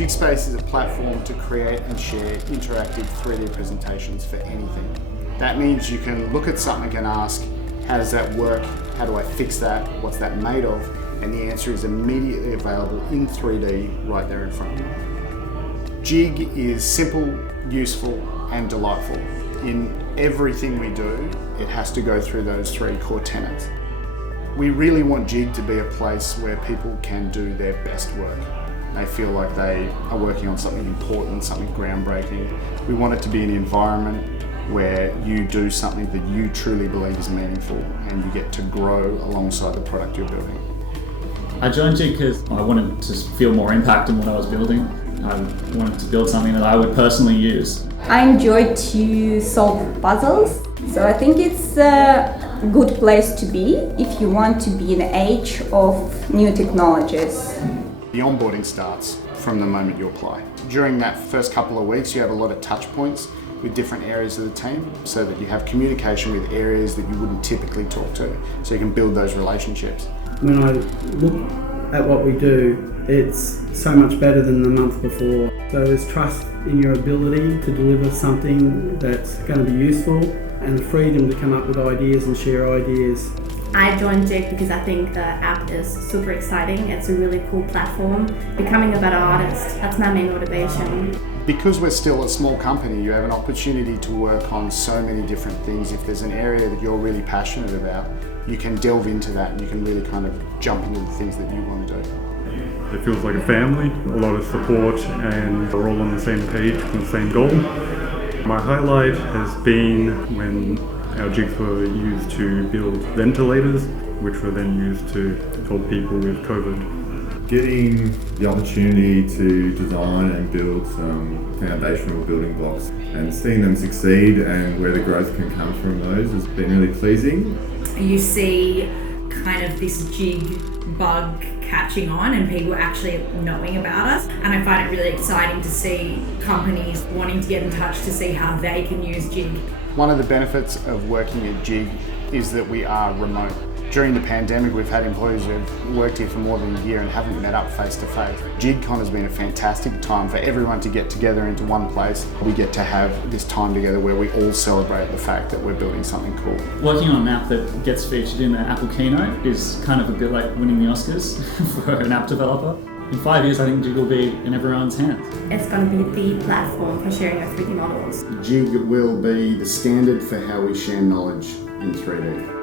JigSpace is a platform to create and share interactive 3D presentations for anything. That means you can look at something and ask, how does that work? How do I fix that? What's that made of? And the answer is immediately available in 3D right there in front of you. Jig is simple, useful, and delightful. In everything we do, it has to go through those three core tenets. We really want Jig to be a place where people can do their best work. They feel like they are working on something important, something groundbreaking. We want it to be an environment where you do something that you truly believe is meaningful and you get to grow alongside the product you're building. I joined Jig because I wanted to feel more impact in what I was building. I wanted to build something that I would personally use. I enjoy to solve puzzles, so I think it's a good place to be if you want to be in the age of new technologies. The onboarding starts from the moment you apply. During that first couple of weeks, you have a lot of touch points with different areas of the team so that you have communication with areas that you wouldn't typically talk to, so you can build those relationships. When I look at what we do, it's so much better than the month before. So there's trust in your ability to deliver something that's going to be useful and the freedom to come up with ideas and share ideas. I joined Jig because I think the app is super exciting. It's a really cool platform. Becoming a better artist, that's my main motivation. Because we're still a small company, you have an opportunity to work on so many different things. If there's an area that you're really passionate about, you can delve into that and you can really kind of jump into the things that you want to do. It feels like a family, a lot of support, and we're all on the same page with the same goal. My highlight has been when our jigs were used to build ventilators, which were then used to help people with COVID. Getting the opportunity to design and build some foundational building blocks and seeing them succeed and where the growth can come from those has been really pleasing. You see kind of this jig bug catching on and people actually knowing about us, and I find it really exciting to see companies wanting to get in touch to see how they can use Jig. One of the benefits of working at Jig is that we are remote. During the pandemic, we've had employees who have worked here for more than a year and haven't met up face to face. JigCon has been a fantastic time for everyone to get together into one place. We get to have this time together where we all celebrate the fact that we're building something cool. Working on an app that gets featured in the Apple keynote is kind of a bit like winning the Oscars for an app developer. In 5 years, I think Jig will be in everyone's hands. It's going to be the platform for sharing your 3D models. Jig will be the standard for how we share knowledge in 3D.